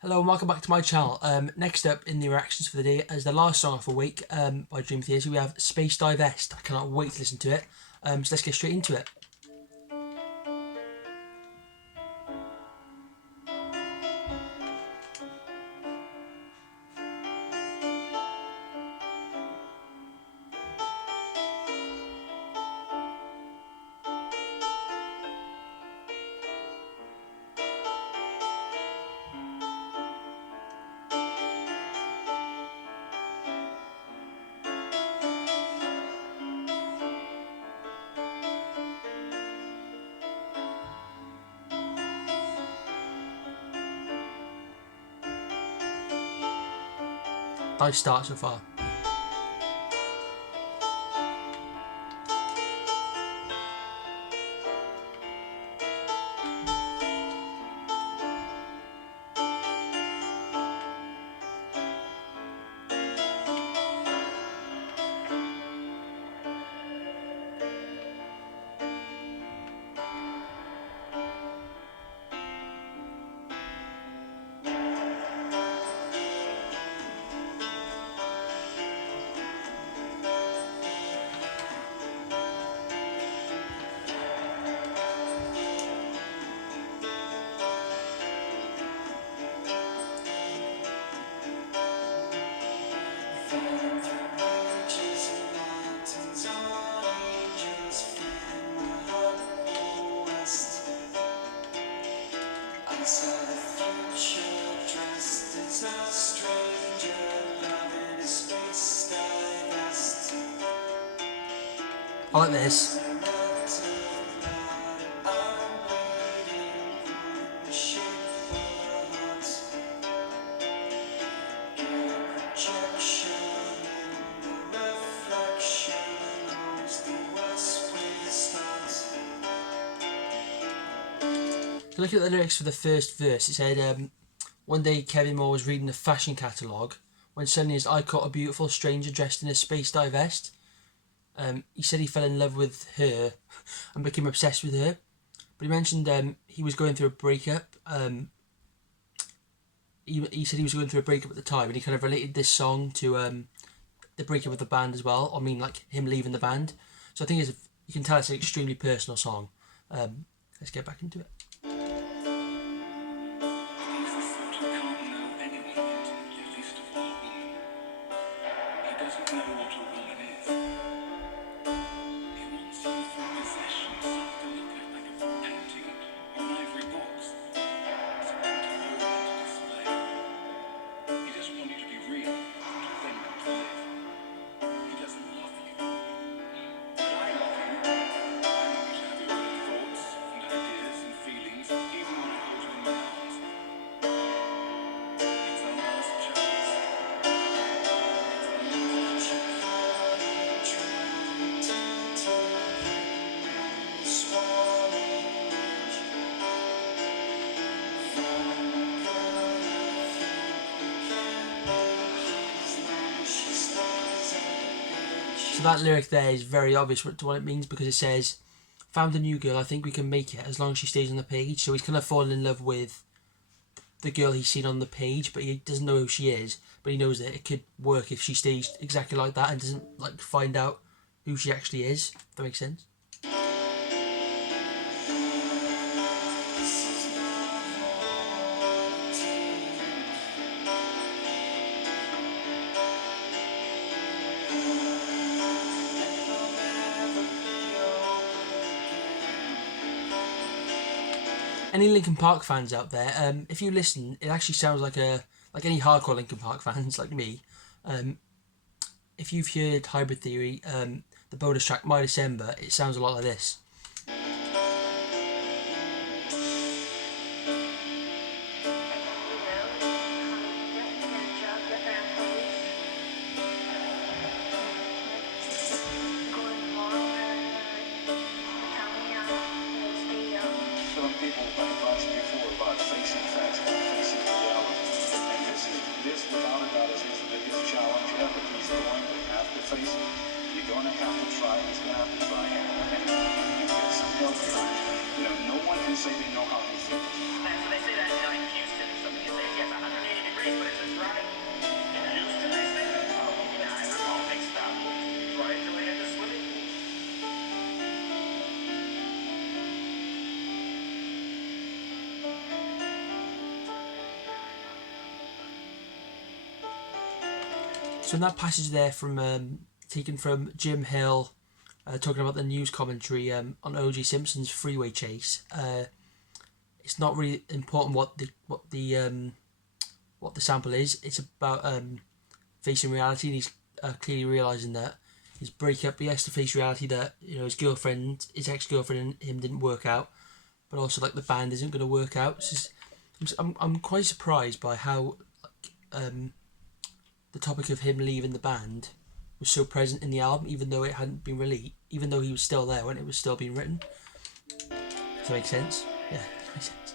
Hello and welcome back to my channel. Next up in the reactions for the day as the last song of the week by Dream Theater, we have Space Divest. I cannot wait to listen to it. So let's get straight into it. Nice start so far. I like this. So look at the lyrics for the first verse. It said, one day Kevin Moore was reading a fashion catalogue when suddenly his eye caught a beautiful stranger dressed in a space dive vest. He said he fell in love with her and became obsessed with her. But he mentioned he was going through a breakup. He said he was going through a breakup at the time, and he kind of related this song to the breakup of the band as well. I mean, like him leaving the band. So I think you can tell it's an extremely personal song. Let's get back into it. So that lyric there is very obvious what it means, because it says, found a new girl, I think we can make it as long as she stays on the page. So he's kind of fallen in love with the girl he's seen on the page, but he doesn't know who she is, but he knows that it could work if she stays exactly like that and doesn't like find out who she actually is. If that makes sense. Any Linkin Park fans out there, if you listen, it actually sounds like any hardcore Linkin Park fans like me. If you've heard Hybrid Theory, the bonus track My December, it sounds a lot like this. Some people have advised before about facing facts and facing reality. And this without a doubt is his biggest challenge ever. He's going to have to face it. You're going to have to try. He's going to have to try. And you get some help here. No one can say they know how he feels. So they say that, in Houston, something you say, yes, So in that passage there from taken from Jim Hill, talking about the news commentary on O.J. Simpson's freeway chase. It's not really important what the sample is. It's about facing reality, and he's clearly realizing that his breakup. He has to face reality that his girlfriend, his ex-girlfriend, and him didn't work out, but also like the band isn't going to work out. I'm quite surprised by how the topic of him leaving the band was so present in the album, even though it hadn't been released, even though he was still there when it was still being written. Does that make sense? Yeah, it makes sense.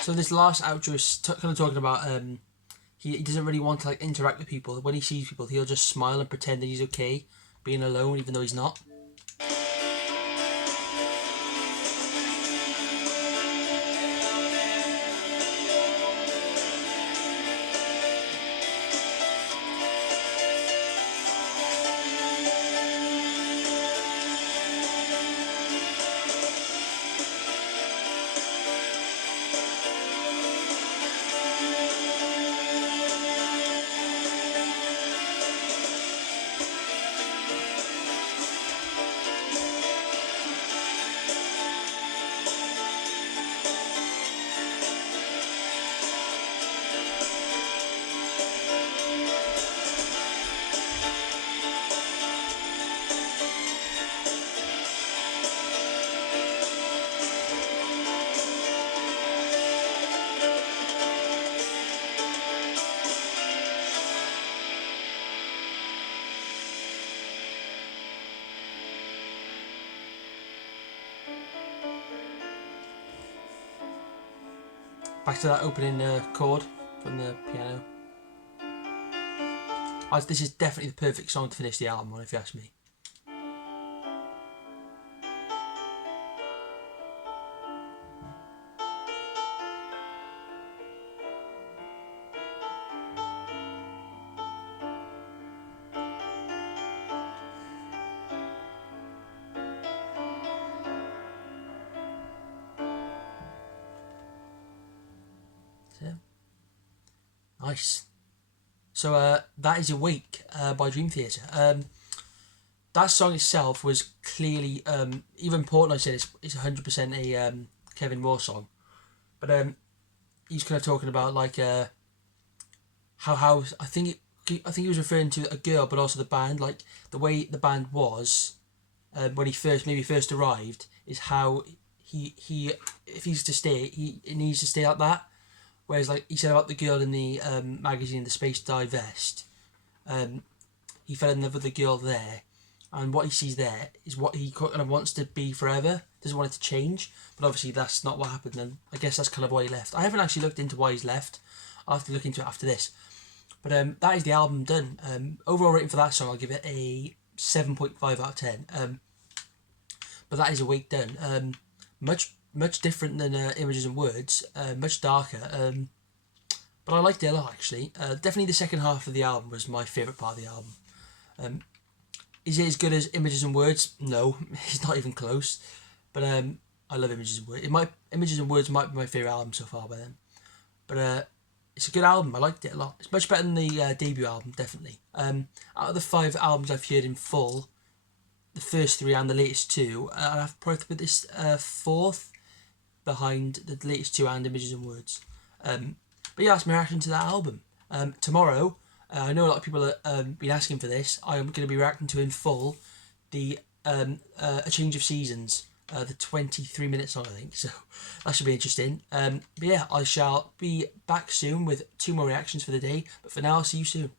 So this last outro is kind of talking about he doesn't really want to like interact with people. When he sees people, he'll just smile and pretend that he's okay being alone, even though he's not. Back to that opening chord from the piano. This is definitely the perfect song to finish the album on, if you ask me. Nice. So that is Awake by Dream Theater. That song itself was clearly, even Portnoy said it's 100% a Kevin Moore song. But he's kind of talking about like how I think he was referring to a girl, but also the band, like the way the band was when he first arrived, is how he if he's to stay, he needs to stay like that. Whereas, like he said about the girl in the magazine, the Space Divest, he fell in love with the girl there, and what he sees there is what he kind of wants to be forever. Doesn't want it to change, but obviously that's not what happened. And I guess that's kind of why he left. I haven't actually looked into why he's left. I'll have to look into it after this. But that is the album done. Overall rating for that song, I'll give it a 7.5 out of 10. But that is a week done. Much different than Images and Words. Much darker. But I liked it a lot, actually. Definitely the second half of the album was my favourite part of the album. Is it as good as Images and Words? No, it's not even close. But I love Images and Words. Images and Words might be my favourite album so far by then. But it's a good album. I liked it a lot. It's much better than the debut album, definitely. Out of the 5 albums I've heard in full, the first 3 and the latest 2, I'd have to probably put this 4th behind the latest 2 and Images and Words. But yeah, that's my reaction to that album. Tomorrow, I know a lot of people have been asking for this. I'm going to be reacting to in full the A Change of Seasons, the 23-minute song, I think. So that should be interesting. But yeah, I shall be back soon with 2 more reactions for the day. But for now, I'll see you soon.